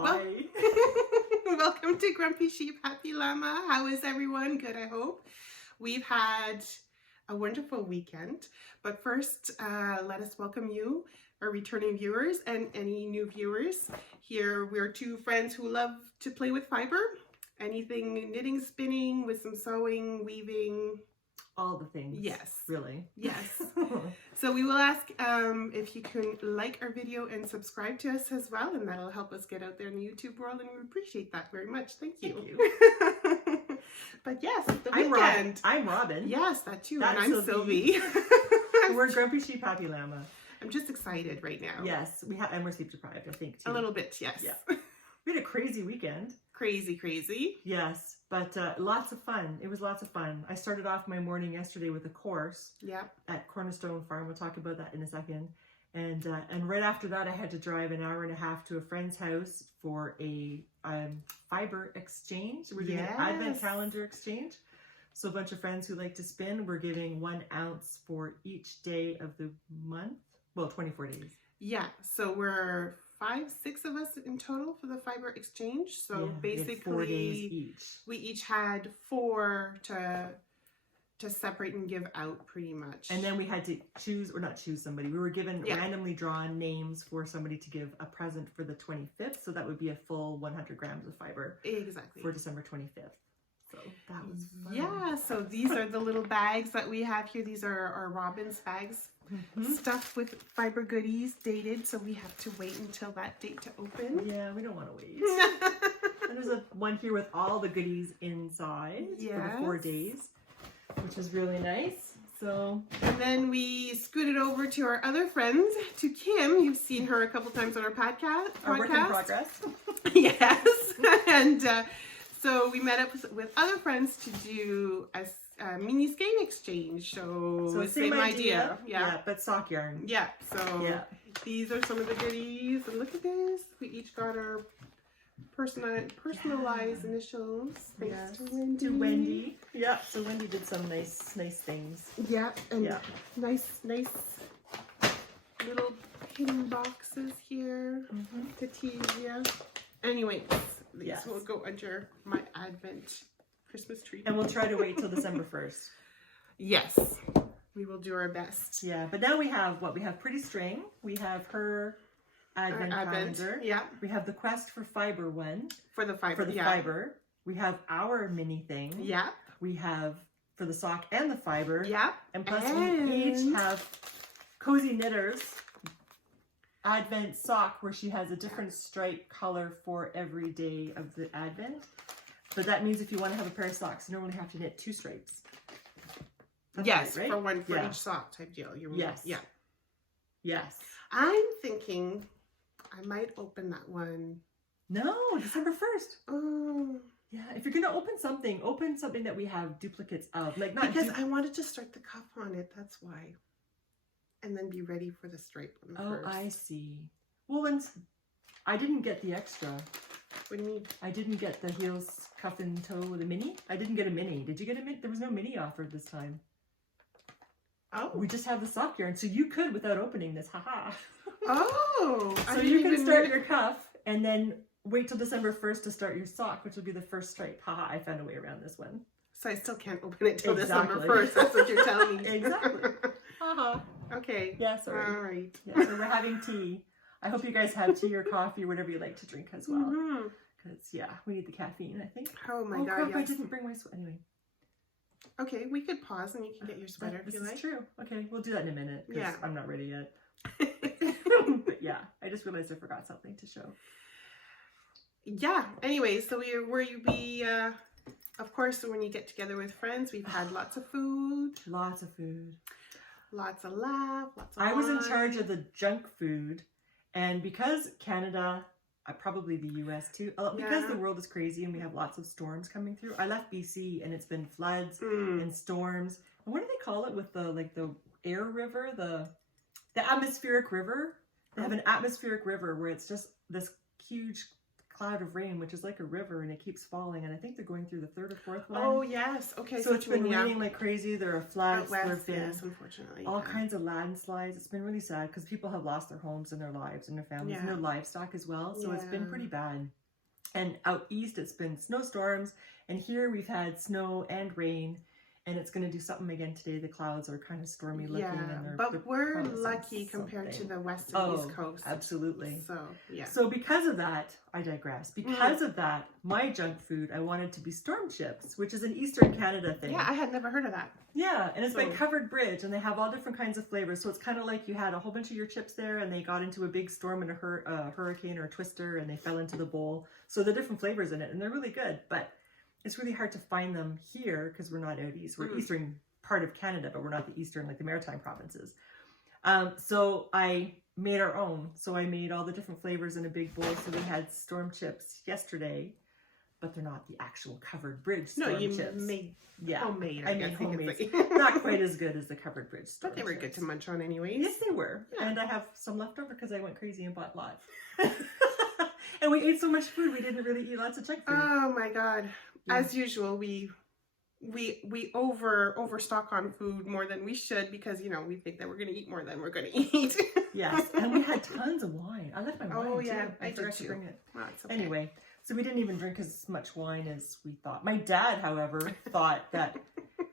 Hi. Welcome to Grumpy Sheep, Happy Llama. How is everyone? Good, I hope. We've had a wonderful weekend, but first, let us welcome you, our returning viewers, and any new viewers. Here, we're two friends who love to play with fiber. Anything knitting, spinning, with some sewing, weaving. All the things. Yes. Really? Yes. So we will ask if you can like our video and subscribe to us as well, and that'll help us get out there in the YouTube world, and we appreciate that very much. Thank you. But yes, the weekend. I'm Robin. Yes, that too. That's and I'm Sylvie. We're Grumpy Sheep, Happy Llama. I'm just excited right now. Yes, and we're sleep deprived, I think, too. A little bit, yes. Yeah. We had a crazy weekend. Crazy. Yes, but lots of fun. It was lots of fun. I started off my morning yesterday with a course at Cornerstone Farm. We'll talk about that in a second. And right after that, I had to drive an hour and a half to a friend's house for a fiber exchange. We're doing an advent calendar exchange. So a bunch of friends who like to spin, we're giving 1 ounce for each day of the month. Well, 24 days. Yeah, so we're 5-6 of us in total for the fiber exchange. So basically 4 days each. We each had 4 to separate and give out pretty much. And then we had to choose, or not choose somebody. We were given randomly drawn names for somebody to give a present for the 25th. So that would be a full 100 grams of fiber. Exactly. For December 25th. So that was fun. Yeah, so these are the little bags that we have here. These are our Robin's bags. Stuffed with fiber goodies, dated, so we have to wait until that date to open. Yeah, we don't want to wait. And there's one here with all the goodies inside for the 4 days, which is really nice. So, and then we scooted over to our other friends, to Kim. You've seen her a couple times on our podcast. Our work in progress. Yes, and so we met up with other friends to do a mini skein exchange. So same idea. Yeah, but sock yarn. Yeah, so these are some of the goodies. And look at this. We each got our personalized initials. Thanks to Wendy. Yeah, so Wendy did some nice things. Yeah, and nice little hidden boxes here to tease you. Anyway, these will go under my Advent Christmas tree. And we'll try to wait till December 1st. Yes, we will do our best. Yeah, but now we have what? We have Pretty String. We have her Advent calendar. Yeah. We have the Quest for Fiber one. For the fiber. For the fiber. We have our mini thing. Yeah. We have for the sock and the fiber. Yeah. And plus we each have Cozy Knitters Advent sock where she has a different stripe color for every day of the Advent. But that means if you want to have a pair of socks, you normally have to knit 2 stripes. That's right? For one for each sock type deal. Yes. Yeah. Yes. I'm thinking I might open that one. No, December 1st. Oh. Yeah, if you're gonna open something that we have duplicates of. Like not because I wanted to start the cuff on it, that's why. And then be ready for the stripe one first. I see. Well, then I didn't get the extra. What do you mean? I didn't get the heels, cuff and toe with a mini. I didn't get a mini. Did you get a mini? There was no mini offered this time. Oh. We just have the sock yarn, so you could without opening this. Haha. Oh. So you can start your cuff and then wait till December 1st to start your sock, which will be the first stripe. Haha, I found a way around this one. So I still can't open it till December 1st. That's what you're telling me. Exactly. Haha. Okay. Yeah, sorry. All right. Yeah, so we're having tea. I hope you guys have tea or coffee or whatever you like to drink as well. Because, we need the caffeine, I think. Oh my God, crap, I didn't bring my sweater. Anyway. Okay, we could pause and you can get your sweater if you like. This is true. Okay, we'll do that in a minute. Yeah. I'm not ready yet. But yeah, I just realized I forgot something to show. Yeah, anyway, so we of course, when you get together with friends, we've had lots of food. Lots of food. Lots of laugh, lots of I was in charge of the junk food. And because Canada, probably the US too, because the world is crazy and we have lots of storms coming through, I left BC and it's been floods and storms. And what do they call it with the air river, the atmospheric river? They have an atmospheric river where it's just this huge cloud of rain, which is like a river, and it keeps falling. And I think they're going through the third or fourth one. Oh, yes. Okay. So it's been raining like crazy. There are floods. There have been unfortunately. all kinds of landslides. It's been really sad because people have lost their homes and their lives and their families and their livestock as well. So it's been pretty bad. And out east, it's been snowstorms. And here we've had snow and rain. And it's going to do something again today. The clouds are kind of stormy looking. And but we're lucky compared to the west and east coast. Absolutely. So, yeah. So because of that, I digress. Because of that, my junk food, I wanted to be storm chips, which is an Eastern Canada thing. Yeah, I had never heard of that. Yeah, and it's by Covered Bridge, and they have all different kinds of flavors. So it's kind of like you had a whole bunch of your chips there, and they got into a big storm and a hurricane or a twister, and they fell into the bowl. So there are different flavors in it, and they're really good. But it's really hard to find them here because we're not out east. We're eastern part of Canada, but we're not the eastern, like the maritime provinces. So I made our own. So I made all the different flavors in a big bowl. So we had storm chips yesterday, but they're not the actual Covered Bridge storm chips. No, you made homemade. I made homemade. Not quite as good as the Covered Bridge storm But they were chips. good to munch on anyways. Yes, they were. Yeah. And I have some left over because I went crazy and bought lots. And we ate so much food, we didn't really eat lots of junk food. Oh my God. As usual, we overstock on food more than we should because, you know, we think that we're going to eat more than we're going to eat. Yes, and we had tons of wine. I left my wine too. I forgot to too. bring it. Well, it's okay. Anyway, so we didn't even drink as much wine as we thought. My dad, however, thought that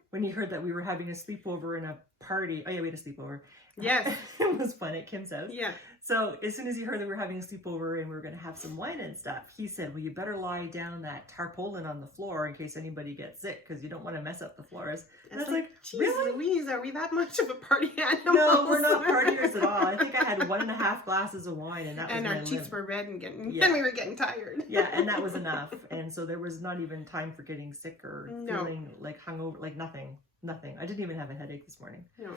when he heard that we were having a sleepover and a party. Oh yeah, we had a sleepover. Yes. It was fun at Kim's house. Yeah. So as soon as he heard that we were having a sleepover and we were going to have some wine and stuff, he said, well, you better lie down that tarpaulin on the floor in case anybody gets sick because you don't want to mess up the floors. And I was like, really? Louise, are we that much of a party animal? No, we're not partiers at all. I think I had 1.5 glasses of wine and that was our cheeks were red and and we were getting tired. Yeah, and that was enough. And so there was not even time for getting sick or feeling like hungover, like nothing. I didn't even have a headache this morning. No.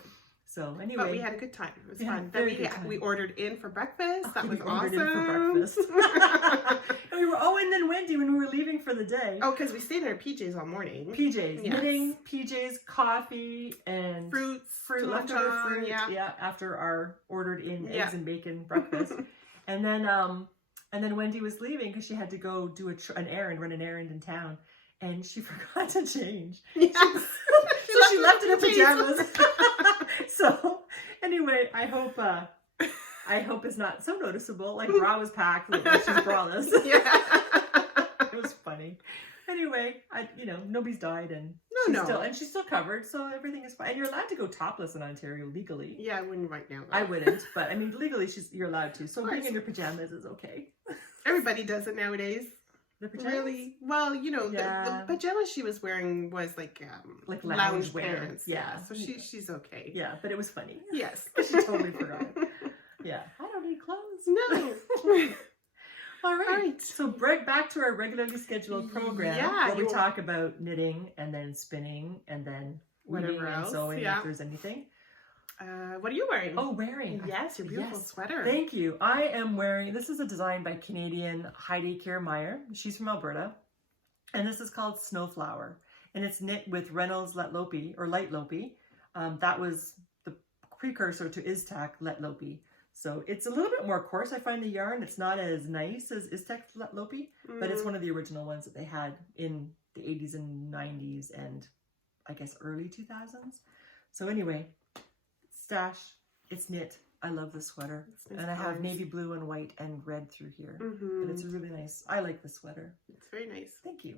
So anyway. But we had a good time. It was fun. Then we ordered in for breakfast. That was awesome. We ordered in for breakfast. And we were, and then Wendy, when we were leaving for the day. Oh, because we stayed in our PJs all morning. PJs. Yes. Knitting, PJs, coffee, and fruit, leftover fruit. Yeah, after our ordered in eggs and bacon breakfast. And then Wendy was leaving because she had to go do run an errand in town. And she forgot to change. Yes. So she left in her pajamas. So anyway, I hope it's not so noticeable. Like bra was packed, like she's braless. Yeah. It was funny. Anyway, nobody's died and she's still covered, so everything is fine. And you're allowed to go topless in Ontario legally. Yeah, I wouldn't right now. I wouldn't, but I mean legally you're allowed to. So being in your pajamas is okay. Everybody does it nowadays. The pajamas? Really? Well, the pajamas she was wearing was like lounge pants. Yeah. So she's okay. Yeah, but it was funny. Yes. She totally forgot. Yeah. I don't need clothes. No. All right. So back to our regularly scheduled program. Yeah. Where we talk about knitting and then spinning and then whatever else. And sewing if there's anything. What are you wearing? Oh, wearing. Yes, your beautiful sweater. Thank you. I am wearing, this is a design by Canadian Heidi Kiermaier. She's from Alberta. And this is called Snowflower. And it's knit with Reynolds Let Lopey, or Light Lopey. That was the precursor to Iztac Let Lopey. So it's a little bit more coarse, I find, the yarn. It's not as nice as Iztac Let Lopey, but it's one of the original ones that they had in the 80s and 90s and I guess early 2000s. So anyway, stash, it's knit. I love this sweater. And I have navy blue and white and red through here. And it's really nice. I like the sweater. It's very nice. Thank you.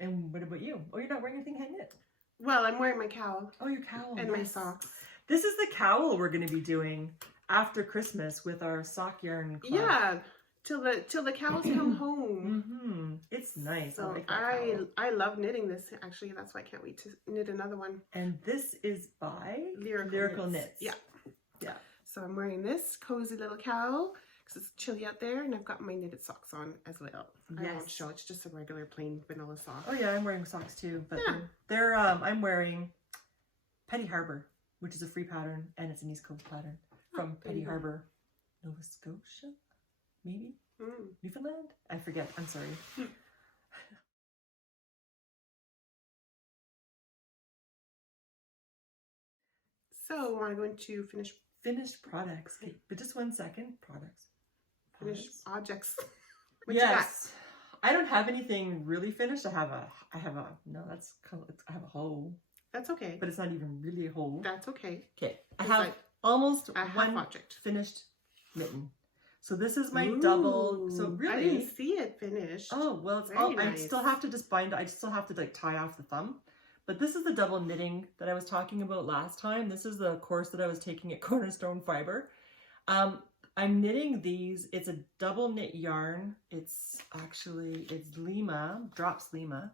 And what about you? Oh, you're not wearing anything hand knit? Well, I'm wearing my cowl. Oh, your cowl. And my socks. This is the cowl we're going to be doing after Christmas with our sock yarn club. Yeah. Till the cows come home. It's nice. So I love knitting this. Actually, that's why I can't wait to knit another one. And this is by Lyrical Knits. Yeah. So I'm wearing this cozy little cowl because it's chilly out there, and I've got my knitted socks on as well. I won't show. It's just a regular plain vanilla sock. Oh yeah, I'm wearing socks too. But they're I'm wearing Petty Harbor, which is a free pattern, and it's an East Coast pattern from Petty Harbor, Nova Scotia. Maybe? Newfoundland? I forget. I'm sorry. So, want to go into finished products. Okay, but just 1 second. Products. Finished objects. What you got? Yes. I don't have anything really finished. I have a hoe. That's okay. But it's not even really a hoe. That's okay. Okay. I have almost one project finished mitten. So this is my double. So really, I didn't see it finished. Oh, well, it's all, nice. I still have to just bind. I still have to like tie off the thumb. But this is the double knitting that I was talking about last time. This is the course that I was taking at Cornerstone Fibre. I'm knitting these. It's a double knit yarn. It's Lima, Drops Lima,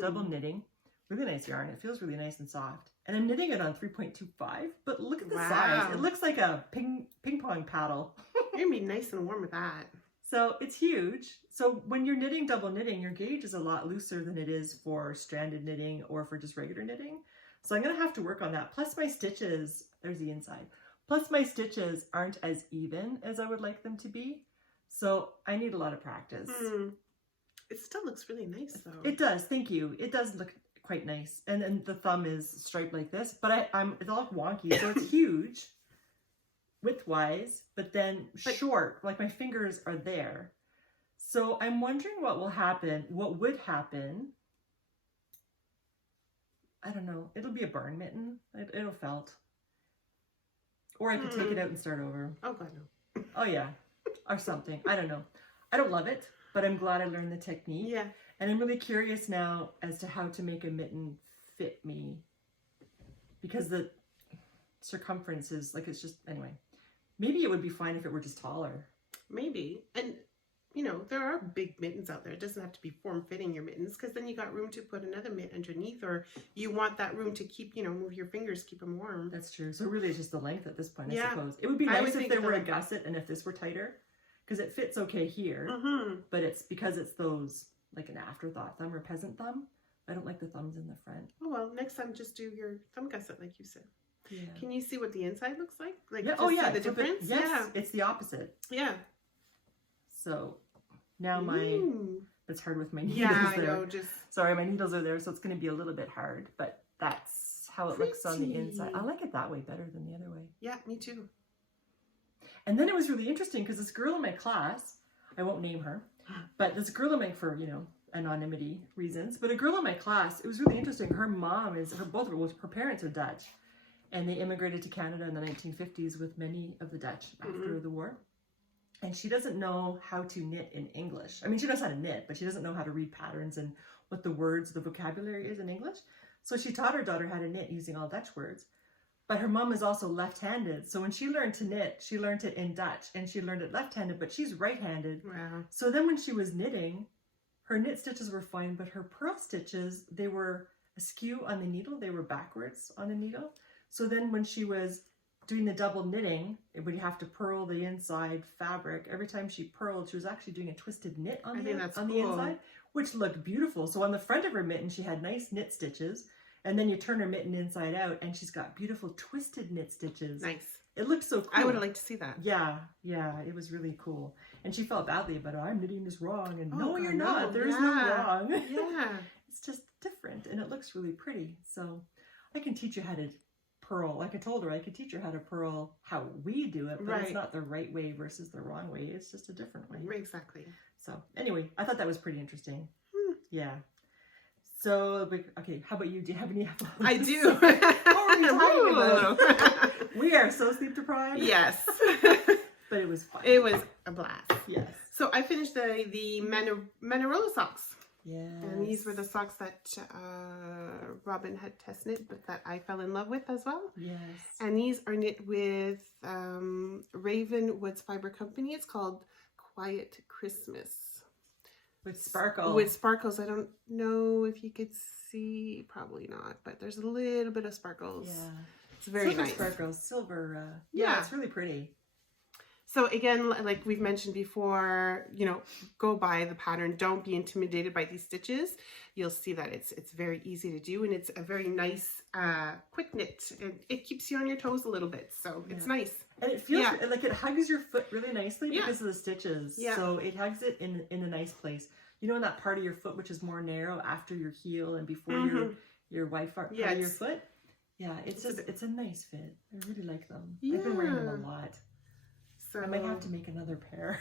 double knitting. Really nice yarn. It feels really nice and soft. And I'm knitting it on 3.25, but look at the size. It looks like a ping pong paddle. You're gonna be nice and warm with that. So it's huge. So when you're knitting double knitting, your gauge is a lot looser than it is for stranded knitting or for just regular knitting. So I'm gonna have to work on that. Plus my stitches, there's the inside. Plus my stitches aren't as even as I would like them to be. So I need a lot of practice. It still looks really nice though. It does, thank you. It does look quite nice. And then the thumb is striped like this, but it's all wonky, so it's huge width-wise, but then short, like my fingers are there. So I'm wondering what would happen. I don't know. It'll be a burn mitten. It'll felt. Or I could take it out and start over. Oh God, no. Oh yeah, or something. I don't know. I don't love it, but I'm glad I learned the technique. Yeah. And I'm really curious now as to how to make a mitten fit me, because the circumference is like, it's just, anyway, maybe it would be fine if it were just taller. Maybe. And you know, there are big mittens out there. It doesn't have to be form-fitting your mittens, because then you got room to put another mitt underneath, or you want that room to keep, you know, move your fingers, keep them warm. That's true. So really it's just the length at this point, I suppose. It would be nice if there were a gusset and if this were tighter, because it fits okay here, but it's because it's those, like an afterthought thumb or peasant thumb. I don't like the thumbs in the front. Oh, well, next time just do your thumb gusset like you said. Yeah. Can you see what the inside looks like? Like, yeah. Oh yeah, the difference? Yes, yeah. It's the opposite. Yeah. So now it's hard with my needles. Yeah, there. I know. Sorry, my needles are there, so it's going to be a little bit hard, but that's how it looks on the inside. I like it that way better than the other way. Yeah, me too. And then it was really interesting because this girl in my class, I won't name her, but this girl in my, for, you know, anonymity reasons, but a girl in my class, it was really interesting. Her mom is, her parents are Dutch, and they immigrated to Canada in the 1950s with many of the Dutch after the war. And she doesn't know how to knit in English. I mean, she knows how to knit, but she doesn't know how to read patterns and what the words, the vocabulary is in English. So she taught her daughter how to knit using all Dutch words. But her mom is also left-handed. So when she learned to knit, she learned it in Dutch, and she learned it left-handed, but she's right-handed. Wow. So then when she was knitting, her knit stitches were fine, but her purl stitches, they were askew on the needle. They were backwards on the needle. So then when she was doing the double knitting, it would have to purl the inside fabric. Every time she purled, she was actually doing a twisted knit on the inside, which looked beautiful. So on the front of her mitten, she had nice knit stitches, and then you turn her mitten inside out, and she's got beautiful twisted knit stitches. Nice. It looked so cool. I would have liked to see that. Yeah, yeah, it was really cool. And she felt badly about it. I'm knitting this wrong, and no, you're not. There is no wrong. Yeah. It's just different, and it looks really pretty. So I can teach you how to purl. Like I told her, I could teach her how to purl how we do it, but it's not the right way versus the wrong way. It's just a different way. Exactly. So anyway, I thought that was pretty interesting. Yeah. So, okay, how about you? Do you have any? I do. What were you talking about? We are so sleep deprived. Yes. But it was fun. It was a blast. Yes. So I finished the Manerola socks. Yes. And these were the socks that Robin had test knit, but that I fell in love with as well. Yes. And these are knit with Ravenwood's Fibre Company. It's called Quiet Christmas. With sparkles. With sparkles. I don't know if you could see. Probably not. But there's a little bit of sparkles. Yeah. It's very nice. Sparkles. Silver. Yeah, it's really pretty. So again, like we've mentioned before, you know, go by the pattern. Don't be intimidated by these stitches. You'll see that it's very easy to do, and it's a very nice quick knit. And it keeps you on your toes a little bit, so it's nice. And it feels like it hugs your foot really nicely because of the stitches. Yeah. So it hugs it in a nice place. You know, in that part of your foot which is more narrow after your heel and before your wide part of your foot. Yeah, it's a nice fit. I really like them. Yeah. I've been wearing them a lot. So I might have to make another pair.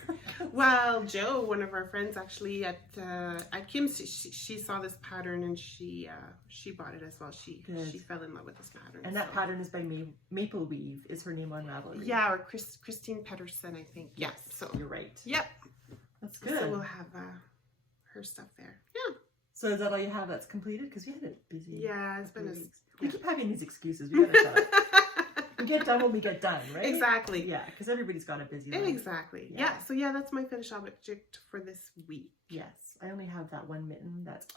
Well, Joe, one of our friends actually at Kim's, she saw this pattern and she bought it as well. She fell in love with this pattern. And that pattern is by Maple Weave is her name on Ravelry. Yeah, or Christine Pedersen, I think. Yes, so you're right. Yep. That's good. So we'll have her stuff there. Yeah. So is that all you have that's completed? Because we had it busy. Yeah, it's been we keep having these excuses. We gotta shut up. We get done when we get done, right? Exactly. Yeah, because everybody's got a busy life. Exactly. Yeah. So yeah, that's my finished object for this week. Yes. I only have that one mitten that's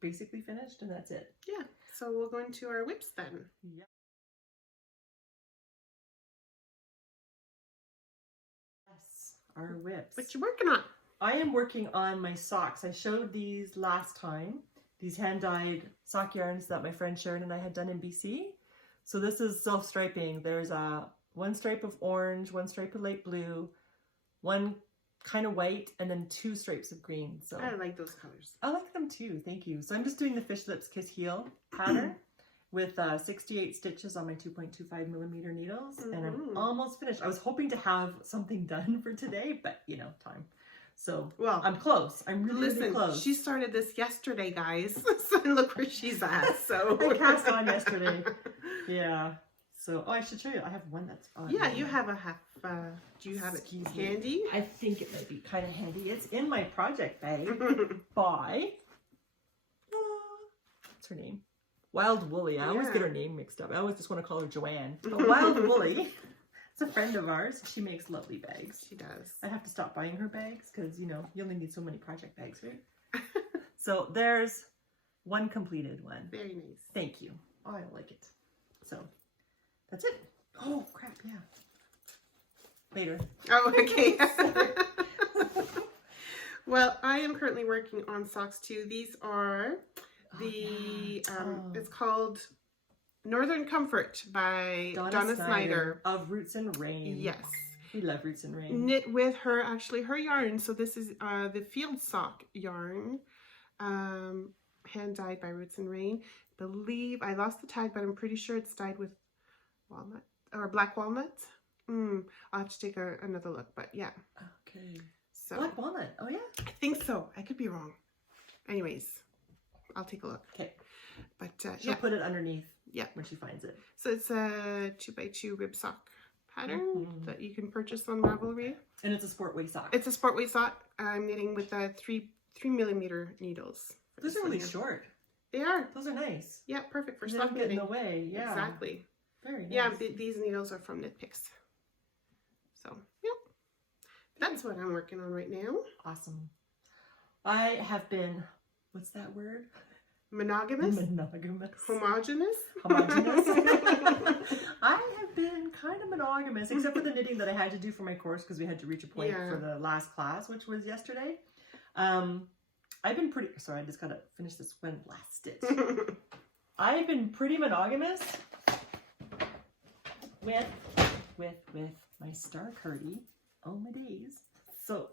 basically finished and that's it. Yeah. So we'll go into our whips then. Yep. Yes. Our whips. What you working on? I am working on my socks. I showed these last time. These hand-dyed sock yarns that my friend Sharon and I had done in BC. So this is self-striping. There's one stripe of orange, one stripe of light blue, one kind of white, and then 2 stripes of green. So I like those colors. I like them too, thank you. So I'm just doing the Fish Lips Kiss Heel pattern with 68 stitches on my 2.25 millimeter needles, and I'm almost finished. I was hoping to have something done for today, but you know, time. So, well, I'm close. I'm really close. She started this yesterday, guys. So look where she's at. So I cast on yesterday. Yeah. So, I should show you. I have one that's on. Yeah, you have a half. Do you have it handy? I think it might be kind of handy. It's in my project bag by, what's her name? Wild Woolly. I always get her name mixed up. I always just want to call her Joanne. But Wild Woolly. It's a friend of ours. She makes lovely bags. She does. I have to stop buying her bags because, you know, you only need so many project bags, right? So there's one completed one. Very nice. Thank you. Oh, I like it. So that's it. Oh, crap, yeah. Later. Oh, okay. Well, I am currently working on socks too. These are it's called Northern Comfort by Donna Snyder of Roots and Rain. Yes. We love Roots and Rain. Knit with her yarn. So this is the field sock yarn, hand dyed by Roots and Rain. I lost the tag, but I'm pretty sure it's dyed with walnut or black walnut. I'll have to take another look, but yeah. Okay. So black walnut. Oh yeah. I think so. I could be wrong. Anyways, I'll take a look. Okay. But she'll put it underneath. Yeah, when she finds it. So it's a 2x2 rib sock pattern that you can purchase on Ravelry. And it's a sport weight sock. It's a sport weight sock. I'm knitting with 3 millimeter needles. Those are really short. They are. Those are nice. Yeah, perfect for sock knitting. In the way. Yeah. Exactly. Very nice. Yeah, these needles are from Knit Picks. So, yep. That's what I'm working on right now. Awesome. I have been, what's that word? Monogamous? Monogamous. Homogenous? Homogenous. I have been kind of monogamous, except for the knitting that I had to do for my course because we had to reach a point for the last class, which was yesterday. I've been pretty, sorry, I just got to finish this one last stitch. I've been pretty monogamous with my Star Cardi. Oh my days. So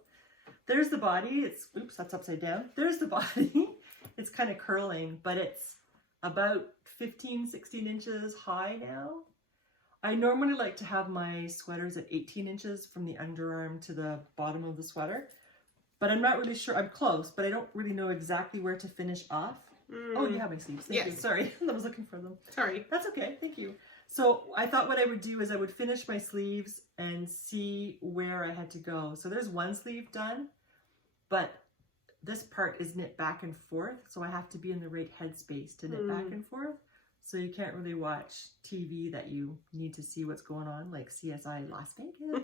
there's the body. Oops, that's upside down. There's the body. It's kind of curling, but it's about 16 inches high now. I normally like to have my sweaters at 18 inches from the underarm to the bottom of the sweater, but I'm not really sure. I'm close, but I don't really know exactly where to finish off. Oh, you have my sleeves. Thank you. Sorry, I was looking for them. Sorry. That's okay. Thank you. So I thought what I would do is I would finish my sleeves and see where I had to go. So there's one sleeve done, but this part is knit back and forth, so I have to be in the right headspace to knit back and forth. So you can't really watch TV that you need to see what's going on, like CSI Las Vegas.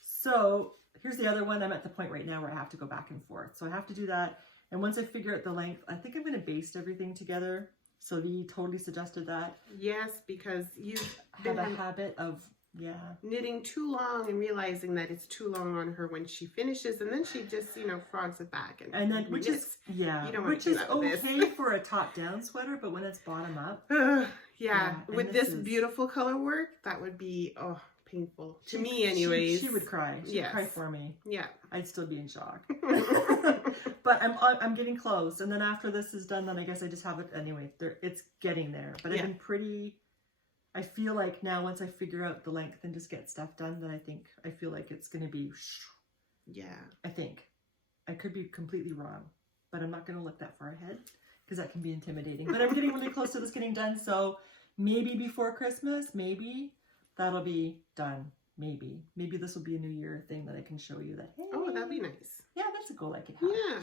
So here's the other one. I'm at the point right now where I have to go back and forth. So I have to do that. And once I figure out the length, I think I'm going to baste everything together. So Lee totally suggested that. Yes, because you have a habit of knitting too long and realizing that it's too long on her when she finishes, and then she just frogs it back and then which is you don't which is okay for a top down sweater, but when it's bottom up, with this beautiful color work, that would be painful to me anyways. She would cry. She'd cry for me. Yeah, I'd still be in shock. But I'm getting close, and then after this is done, then I guess I just have it anyway. It's getting there, but I've been pretty I feel like now once I figure out the length and just get stuff done, that I feel like it's going to be, yeah. I think. I could be completely wrong, but I'm not going to look that far ahead because that can be intimidating. But I'm getting really close to this getting done. So maybe before Christmas, maybe that'll be done. Maybe this will be a New Year thing that I can show you that, hey. Oh, that'd be nice. Yeah, that's a goal I could have. Yeah.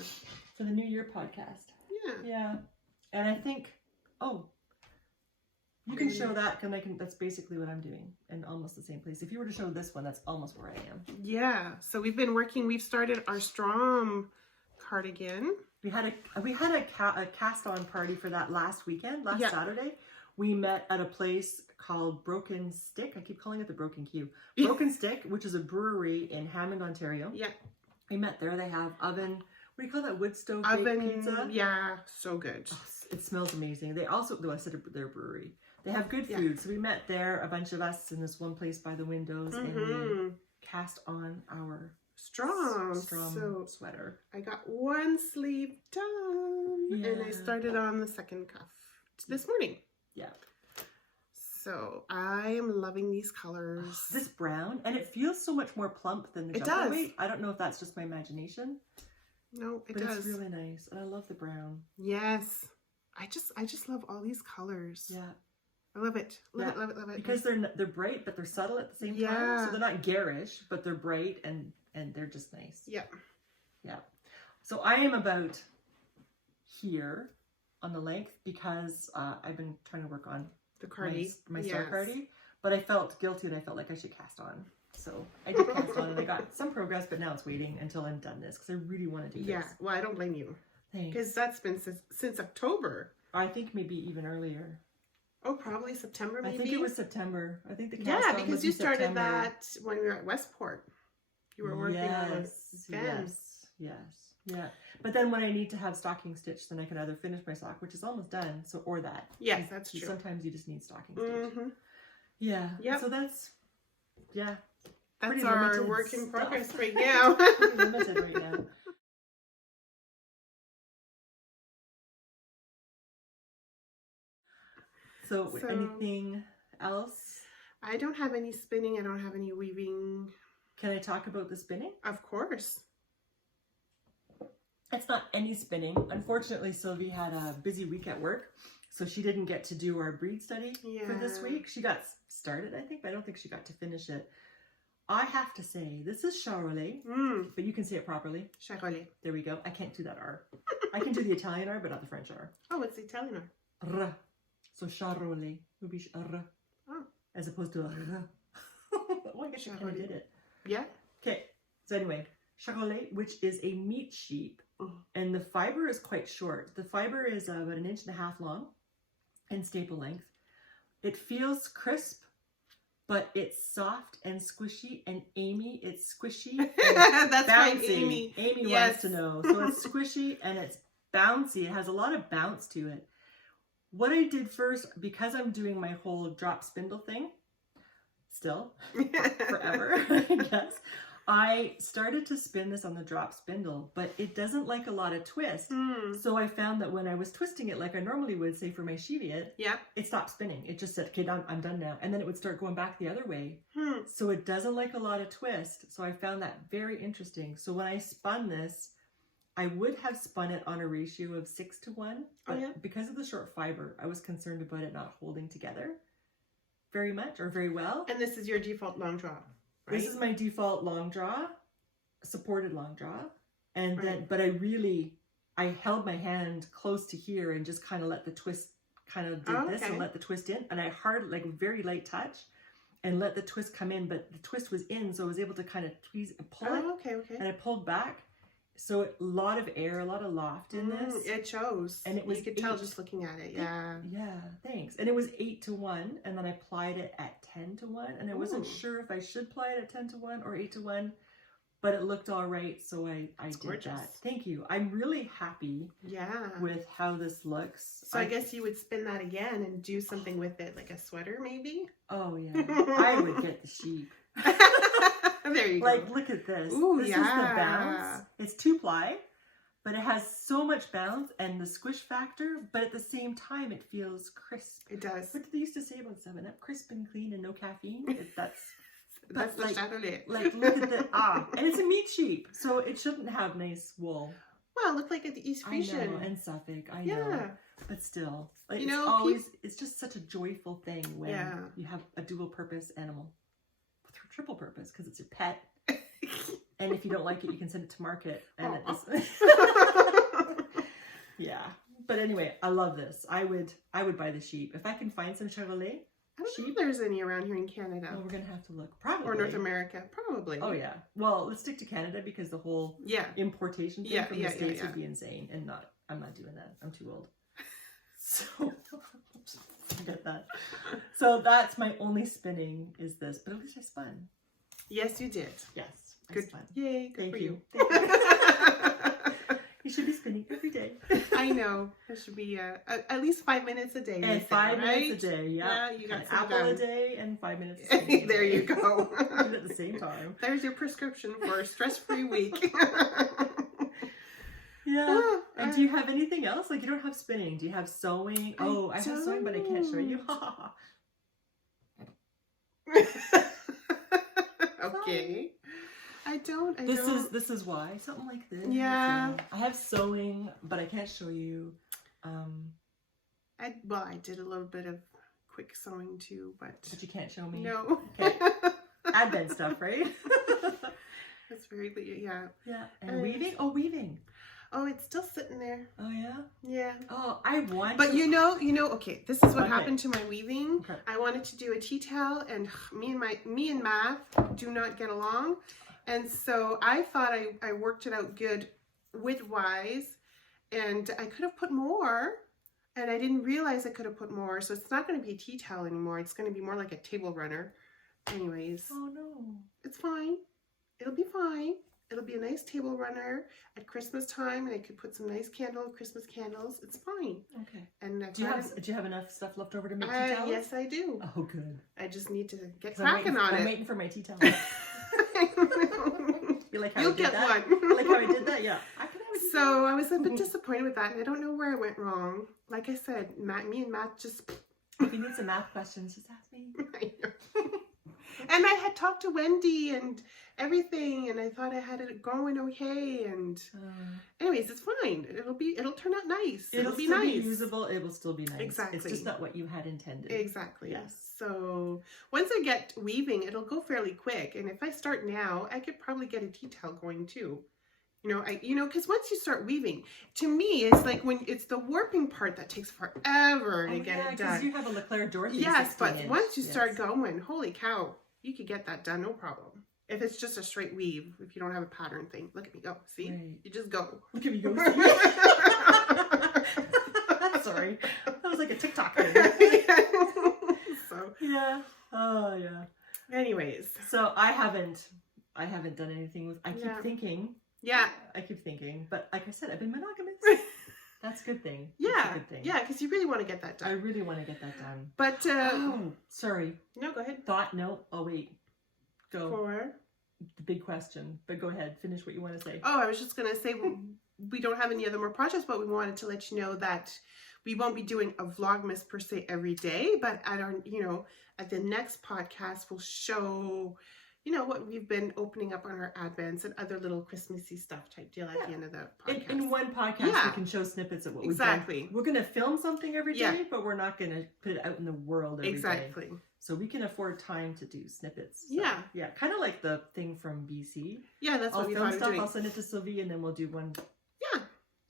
For the New Year podcast. Yeah. Yeah. And I think, you can show that, and that's basically what I'm doing in almost the same place. If you were to show this one, that's almost where I am. Yeah. So we've started our Strom cardigan. We had a cast on party for that last Saturday. We met at a place called Broken Stick. I keep calling it the Broken Q. Broken Stick, which is a brewery in Hammond, Ontario. Yeah. We met there. They have oven. What do you call that? Wood stove oven baked pizza? Yeah, so good. Oh, it smells amazing. They also, I said their brewery. They have good food. So we met there, a bunch of us, in this one place by the windows, and we cast on our Strom sweater. I got one sleeve done, and I started on the second cuff this morning. Yeah. So I am loving these colors. Oh, this brown, and it feels so much more plump than the jumper weight. I don't know if that's just my imagination. No, it does. But it's really nice, and I love the brown. Yes, I just love all these colors. Yeah. I love it. Love it. Because they're bright, but they're subtle at the same time. So they're not garish, but they're bright and they're just nice. Yeah. Yeah. So I am about here on the length because I've been trying to work on the cardi, my star cardi, but I felt guilty and I felt like I should cast on. So I did cast on and I got some progress, but now it's waiting until I'm done this because I really want to do this. Yeah. Well, I don't blame you. Thanks. Because that's been since October. I think maybe even earlier. Oh, probably September, maybe? I think it was September. I think the cast on because you started that when we were at Westport. You were working on Yes. Yeah. But then when I need to have stocking stitch, then I can either finish my sock, which is almost done, or that. Yes, that's true. Sometimes you just need stocking stitch. Yeah. Yeah. So that's our work in progress right now. Pretty limited right now. So anything else? I don't have any spinning. I don't have any weaving. Can I talk about the spinning? Of course. It's not any spinning. Unfortunately, Sylvie had a busy week at work, so she didn't get to do our breed study for this week. She got started, I think, but I don't think she got to finish it. I have to say, this is Charollais, but you can say it properly. Charollais. There we go. I can't do that R. I can do the Italian R, but not the French R. Oh, what's the Italian R? R. So Charollais would be R. Oh. As opposed to R. Oh, I guess I kind of did it. Yeah. Okay. So anyway, Charollais, which is a meat sheep, and the fiber is quite short. The fiber is about 1.5 inches long and staple length. It feels crisp, but it's soft and squishy. And Amy, it's squishy and That's bouncy. right, Amy. Amy wants to know. So it's squishy and it's bouncy. It has a lot of bounce to it. What I did first, because I'm doing my whole drop spindle thing, still, forever, I guess, I started to spin this on the drop spindle, but it doesn't like a lot of twist. So I found that when I was twisting it like I normally would, say for my cheviot, it stopped spinning. It just said, okay, I'm done now. And then it would start going back the other way. So it doesn't like a lot of twist. So I found that very interesting. So when I spun this, I would have spun it on a ratio of 6:1, but because of the short fiber, I was concerned about it not holding together very much or very well. And this is your default long draw, right? This is my default long draw, supported long draw. And then, but I held my hand close to here and just kind of let the twist kind of did this and let the twist in. And I very light touch and let the twist come in, but the twist was in. So I was able to kind of tweeze and pull it. Okay. And I pulled back. So a lot of air, a lot of loft in this. It shows. And it was you could tell just looking at it. Yeah. Yeah, thanks. And it was 8:1, and then I plied it at 10:1, and I wasn't sure if I should ply it at 10:1 or 8:1, but it looked all right, so I did that. Thank you. I'm really happy with how this looks. So I guess you would spin that again and do something with it, like a sweater maybe? Oh, yeah. I would get the sheep. There you go. Like, look at this. Ooh, this is the bounce. It's 2-ply. but it has so much bounce and the squish factor, but at the same time it feels crisp. It does. What did they used to say about 7-Up? Crisp and clean and no caffeine? That's the Charollais. Like, look at the, and it's a meat sheep, so it shouldn't have nice wool. Well, it looked like at the East Frisian. I know, and Suffolk, I know. But still, like, it's just such a joyful thing when you have a dual purpose animal. Triple purpose, because it's your pet. And if you don't like it, you can send it to market. And yeah. But anyway, I love this. I would buy the sheep. If I can find some Charollais sheep. Know if there's any around here in Canada. Well, we're going to have to look. Probably. Or North America. Probably. Oh, yeah. Well, let's stick to Canada because the whole importation thing from the States would be insane. And I'm not doing that. I'm too old. So, forget that. So that's my only spinning is this. But at least I spun. Yes, you did. Yes. Good. Spun. Yay. Good Thank for you. You should be spinning every day. I know. It should be at least 5 minutes a day. And 5 minutes a day, yeah. You got an apple a day and 5 minutes a day. There you go. At the same time. There's your prescription for a stress-free week. Yeah. And do you have anything else? Like, you don't have spinning. Do you have sewing? I have sewing, but I can't show you. Okay. I don't. This is why. Something like this. Yeah. I have sewing, but I can't show you. I did a little bit of quick sewing too, but you can't show me. No. Okay. Advent stuff, right? That's very yeah. Yeah. And weaving? Oh, weaving. Oh, it's still sitting there. Oh, yeah? Yeah. Oh, I want But to... you know, okay, this is what happened to my weaving. Okay. I wanted to do a tea towel, and me and math do not get along. And so I thought I worked it out good width-wise, and I could have put more, and I didn't realize I could have put more. So it's not going to be a tea towel anymore. It's going to be more like a table runner. Anyways. Oh, no. It's fine. It'll be fine. It'll be a nice table runner at Christmas time, and I could put some nice Christmas candles. It's fine. Okay. And do you have enough stuff left over to make tea towels? Yes, I do. Oh, good. I just need to get cracking on it. I'm waiting for my tea towel. You like how You'll I did get that? one. You like how I did that? Yeah. So I was a bit disappointed with that, and I don't know where I went wrong. Like I said, me and Matt just... If you need some math questions, just ask me. I know. And I had talked to Wendy and everything, and I thought I had it going okay, and anyways, it's fine. It'll turn out nice. It'll be nice. Be usable. It will still be nice. Exactly. It's just not what you had intended. Exactly. Yes. So once I get weaving, it'll go fairly quick, and if I start now, I could probably get a tea towel going too. Because once you start weaving, to me, it's like when it's the warping part that takes forever to get it done. Because you have a Leclerc Dorothy. Yes, but once you start going, holy cow, you could get that done, no problem. If it's just a straight weave, if you don't have a pattern thing, look at me go. See, You just go. Look at me go. Sorry, that was like a TikTok thing. So yeah. Oh yeah. Anyways, so I haven't done anything with. I keep thinking. Yeah. I keep thinking, but like I said, I've been monogamous. That's a good thing. Yeah. That's a good thing. Yeah, because you really want to get that done. I really want to get that done. But, sorry. No, go ahead. No. Oh, wait. Go. For? The big question. But go ahead. Finish what you want to say. Oh, I was just going to say we don't have any other more projects, but we wanted to let you know that we won't be doing a Vlogmas per se every day, but at our, at the next podcast, we'll show... what we've been opening up on our Advents and other little Christmassy stuff type deal at the end of the podcast. In one podcast, we can show snippets of what we've done. Exactly. We're going to film something every day, but we're not going to put it out in the world every day. Exactly. So we can afford time to do snippets. So, yeah. Yeah, kind of like the thing from BC. Yeah, that's what we thought of doing. I'll send it to Sylvie, and then we'll do one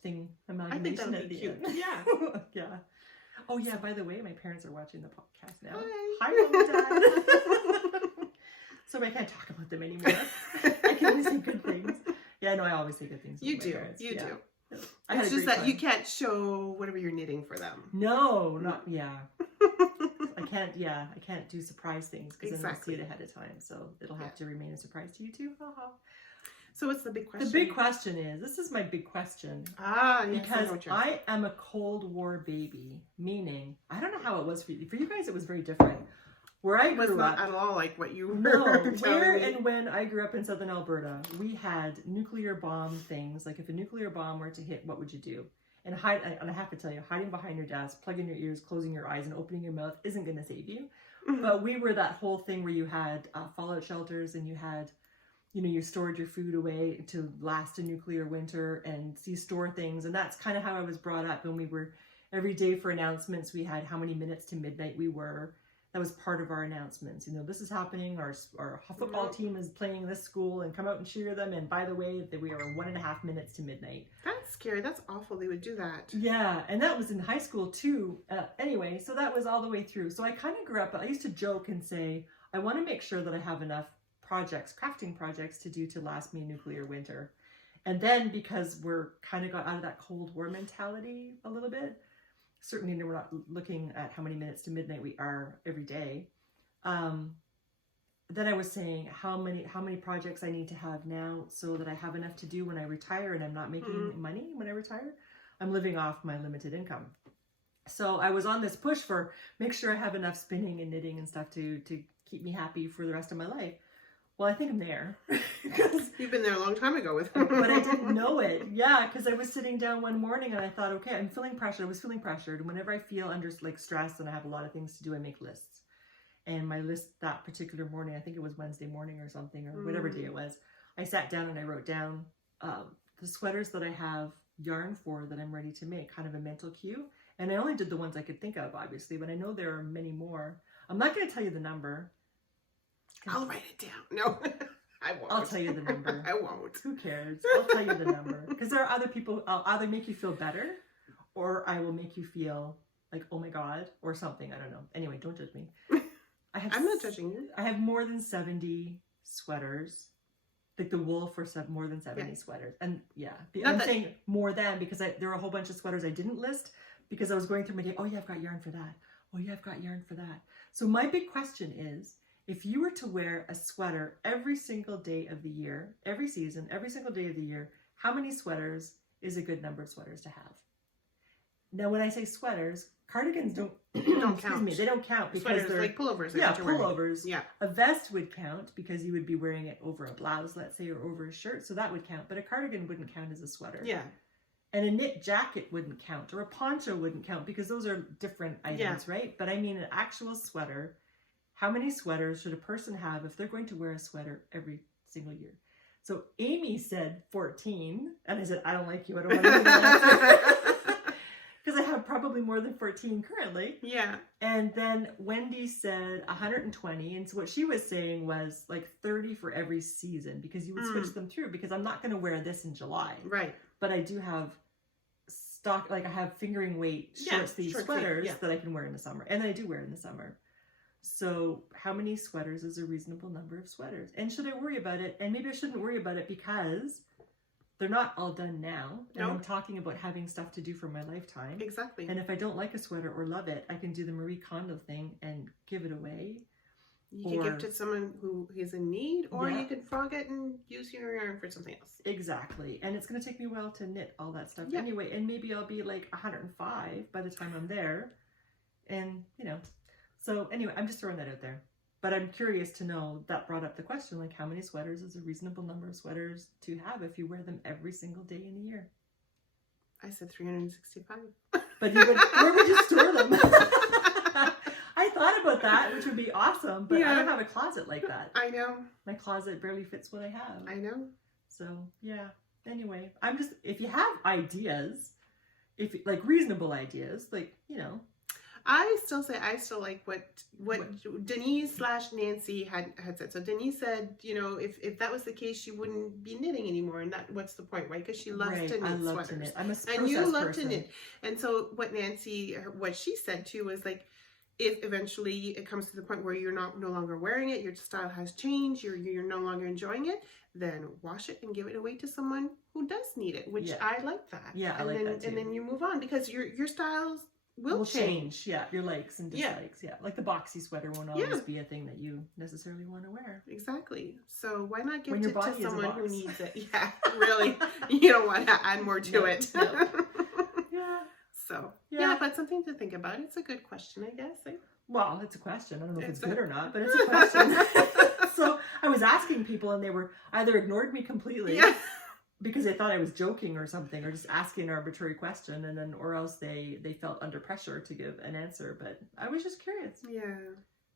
thing, amalgamation at the end. Yeah. Yeah. Oh, yeah, by the way, my parents are watching the podcast now. Hi. Mom and Dad. So I can't talk about them anymore. I can only say good things. Yeah, no, I always say good things. You do. Parents. You do. It's just that you can't show whatever you're knitting for them. No, not, I can't do surprise things because then they'll see it ahead of time. So it'll have to remain a surprise to you too. So what's the big question? The big question is, this is my big question. Yes. Because I am a Cold War baby, meaning, I don't know how it was for you. For you guys, it was very different. Where I It was grew not up, at all like what you were where telling me. and when I grew up in southern Alberta, we had nuclear bomb things. Like if a nuclear bomb were to hit, what would you do? And I have to tell you, hiding behind your desk, plugging your ears, closing your eyes, and opening your mouth isn't going to save you. Mhm. But we were that whole thing where you had fallout shelters, and you had, you stored your food away to last a nuclear winter, and you store things. And that's kind of how I was brought up. And we were, every day for announcements, we had how many minutes to midnight we were. That was part of our announcements. This is happening. Our football team is playing this school, and come out and cheer them. And by the way, that we are 1.5 minutes to midnight. That's scary. That's awful. They would do that. Yeah, and that was in high school too. Anyway, so that was all the way through. So I kind of grew up. I used to joke and say, I want to make sure that I have enough crafting projects to do to last me a nuclear winter. And then because we're kind of got out of that Cold War mentality a little bit. Certainly we're not looking at how many minutes to midnight we are every day. Then I was saying how many projects I need to have now so that I have enough to do when I retire, and I'm not making money when I retire. I'm living off my limited income. So I was on this push for make sure I have enough spinning and knitting and stuff to keep me happy for the rest of my life. Well, I think I'm there. You've been there a long time ago with but I didn't know it. Yeah, because I was sitting down one morning and I thought, okay, I'm feeling pressured. I was feeling pressured. And whenever I feel under stress and I have a lot of things to do, I make lists. And my list that particular morning, I think it was Wednesday morning or something, or whatever day it was, I sat down and I wrote down the sweaters that I have yarn for that I'm ready to make, kind of a mental cue. And I only did the ones I could think of, obviously, but I know there are many more. I'm not going to tell you the number. I'll write it down. No, I won't. I'll tell you the number. I won't. Who cares? I'll tell you the number. Because there are other people, I'll either make you feel better or I will make you feel like, oh my God, or something. I don't know. Anyway, don't judge me. I'm not judging you. I have more than 70 sweaters. Like the wool for more than 70 sweaters. And yeah, I'm saying more than because there are a whole bunch of sweaters I didn't list because I was going through my day. Oh yeah, I've got yarn for that. Oh yeah, I've got yarn for that. So my big question is, if you were to wear a sweater every single day of the year, every season, every single day of the year, how many sweaters is a good number of sweaters to have? Now, when I say sweaters, cardigans don't count. They don't count because sweaters, they're like pullovers. Yeah, pullovers. Yeah. A vest would count because you would be wearing it over a blouse, let's say, or over a shirt, so that would count. But a cardigan wouldn't count as a sweater. Yeah. And a knit jacket wouldn't count, or a poncho wouldn't count because those are different items, right? But I mean, an actual sweater. How many sweaters should a person have if they're going to wear a sweater every single year? So Amy said 14, and I said, I don't like you. I don't want to do that. Because I have probably more than 14 currently. Yeah. And then Wendy said 120. And so what she was saying was like 30 for every season because you would switch them through because I'm not going to wear this in July. Right. But I do have stock, like I have fingering weight short sleeve sweaters that I can wear in the summer. And I do wear in the summer. So how many sweaters is a reasonable number of sweaters? And should I worry about it? And maybe I shouldn't worry about it because they're not all done now. And I'm talking about having stuff to do for my lifetime. Exactly. And if I don't like a sweater or love it, I can do the Marie Kondo thing and give it away. You can give it to someone who is in need, or you can frog it and use your yarn for something else. Exactly. And it's going to take me a while to knit all that stuff anyway. And maybe I'll be like 105 by the time I'm there. And, so anyway, I'm just throwing that out there. But I'm curious to know, that brought up the question, like how many sweaters is a reasonable number of sweaters to have if you wear them every single day in the year? I said 365. But where would you store them? I thought about that, which would be awesome, but I don't have a closet like that. I know. My closet barely fits what I have. I know. So, yeah. Anyway, if you have ideas, like reasonable ideas, like, I still like what Denise/Nancy had said. So Denise said, if that was the case, she wouldn't be knitting anymore, and what's the point, right? Because she loves to knit sweaters. To knit. I'm a and you love to knit. And so what she said too was like, if eventually it comes to the point where you're no longer wearing it, your style has changed, you're no longer enjoying it, then wash it and give it away to someone who does need it, which I like that. Yeah, I like that too. And then you move on because your styles will change. Yeah, your likes and dislikes. Yeah, like the boxy sweater won't always be a thing that you necessarily want to wear. Exactly. So why not give it to someone who needs it? Yeah, really. You don't want to add more to it. No. Yeah. So, yeah, but something to think about. It's a good question, I guess. Well, it's a question. I don't know if it's good or not, but it's a question. So I was asking people and they were either ignored me completely because they thought I was joking or something, or just asking an arbitrary question, and then or else they felt under pressure to give an answer. But I was just curious. Yeah.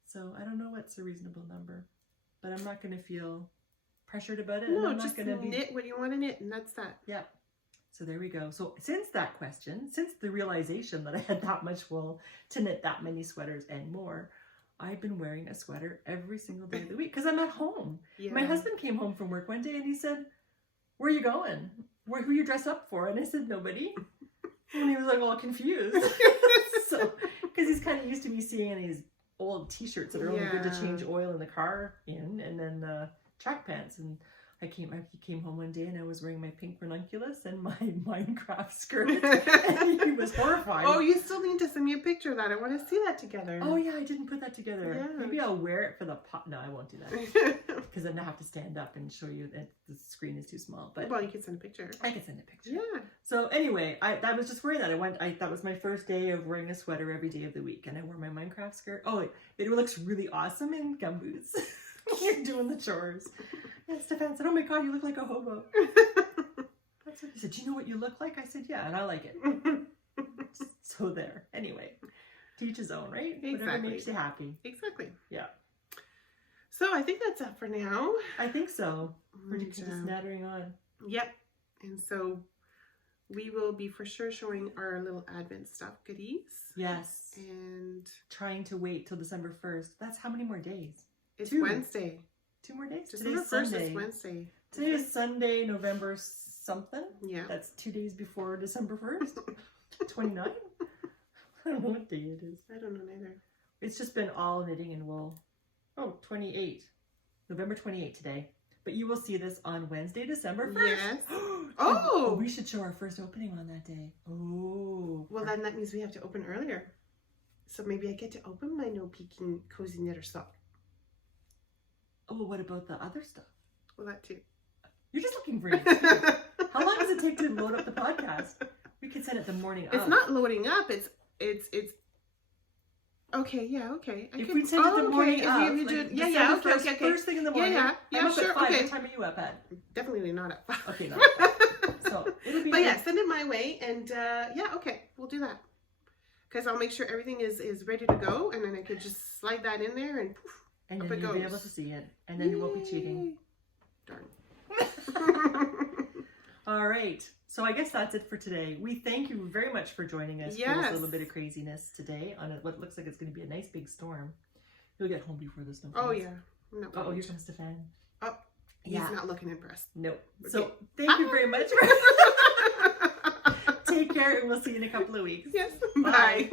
So I don't know what's a reasonable number, but I'm not going to feel pressured about it. No, and I'm just not going to knit what you want to knit, and that's that. Yeah. So there we go. So since that question, since the realization that I had that much wool to knit that many sweaters and more, I've been wearing a sweater every single day of the week because I'm at home. Yeah. My husband came home from work one day and he said, "Where are you going? Who you dress up for?" And I said, "Nobody." And he was like all confused. So, because he's kind of used to me seeing these old t-shirts that are only good to change oil in the car in, and then track pants. And he came home one day and I was wearing my pink ranunculus and my Minecraft skirt, and he was horrified. Oh, you still need to send me a picture of that. I want to see that together. Oh yeah, I didn't put that together. Yeah. Maybe I'll wear it for the pot. No, I won't do that because then I have to stand up and show you that the screen is too small. But well, you can send a picture. I can send a picture. Yeah. So anyway, I was just wearing that. That was my first day of wearing a sweater every day of the week, and I wore my Minecraft skirt. Oh, it looks really awesome in gumboots. You're doing the chores. Yeah, Stefan said, "Oh my God, you look like a hobo." That's what he said. "Do you know what you look like?" I said, "Yeah," and I like it. So there. Anyway, to each his own, right? Exactly. Whatever makes you happy. Exactly. Yeah. So I think that's it for now. I think so. We're just nattering on. Yep. And so we will be for sure showing our little Advent stuff goodies. Yes. And trying to wait till December 1st. That's how many more days? It's Wednesday. 2 more days? December 1st is Wednesday. Today is Sunday, November something. Yeah. That's 2 days before December 1st. 29? I don't know what day it is. I don't know neither. It's just been all knitting and wool. Oh, 28. November 28 today. But you will see this on Wednesday, December 1st. Yes. Oh! We should show our first opening on that day. Oh. Well, then that means we have to open earlier. So maybe I get to open my No Peeking Cozy Knitter sock. Oh, well, what about the other stuff? Well, that too. You're just looking for it. How long does it take to load up the podcast? We could send it the morning It's not loading up. It's okay. Yeah. Okay. If we send it the morning up, okay. First thing in the morning. Yeah. Sure. At 5. Okay. What time are you up at? Definitely not at 5. Okay, not at 5. So it'll be. But yeah, send it my way, and okay, we'll do that. Because I'll make sure everything is ready to go, and then I could just slide that in there, and poof. And then you'll be able to see it. And then you won't be cheating. Darn. All right. So I guess that's it for today. We thank you very much for joining us for this little bit of craziness today on what looks like it's going to be a nice big storm. You'll get home before the snow comes. Oh, yeah. No, oh, here comes Stefan. Oh, he's not looking impressed. Nope. Okay. So thank you very much. Take care, and we'll see you in a couple of weeks. Yes. Bye.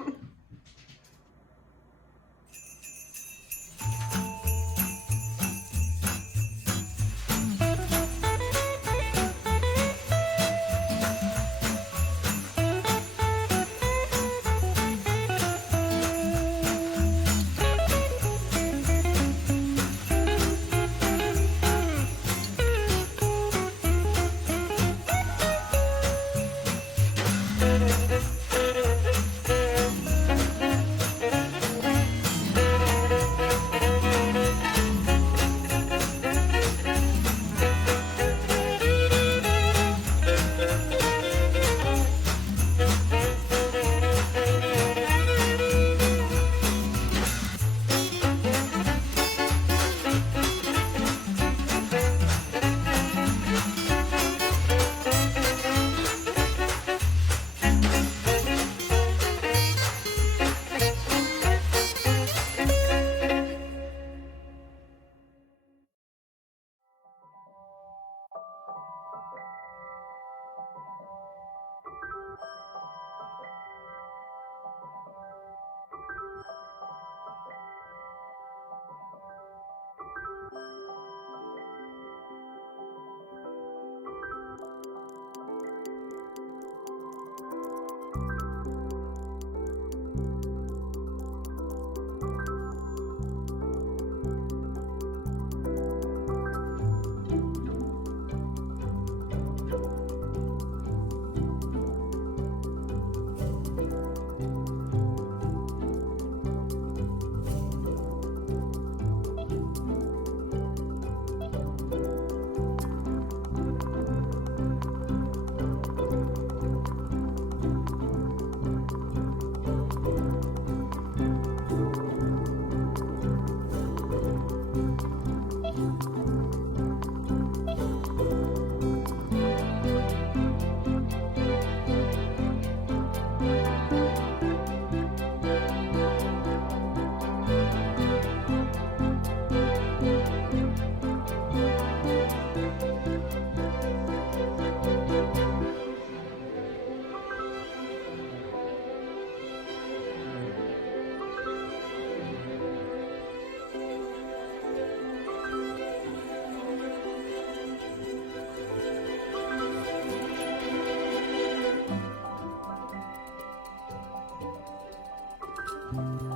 you.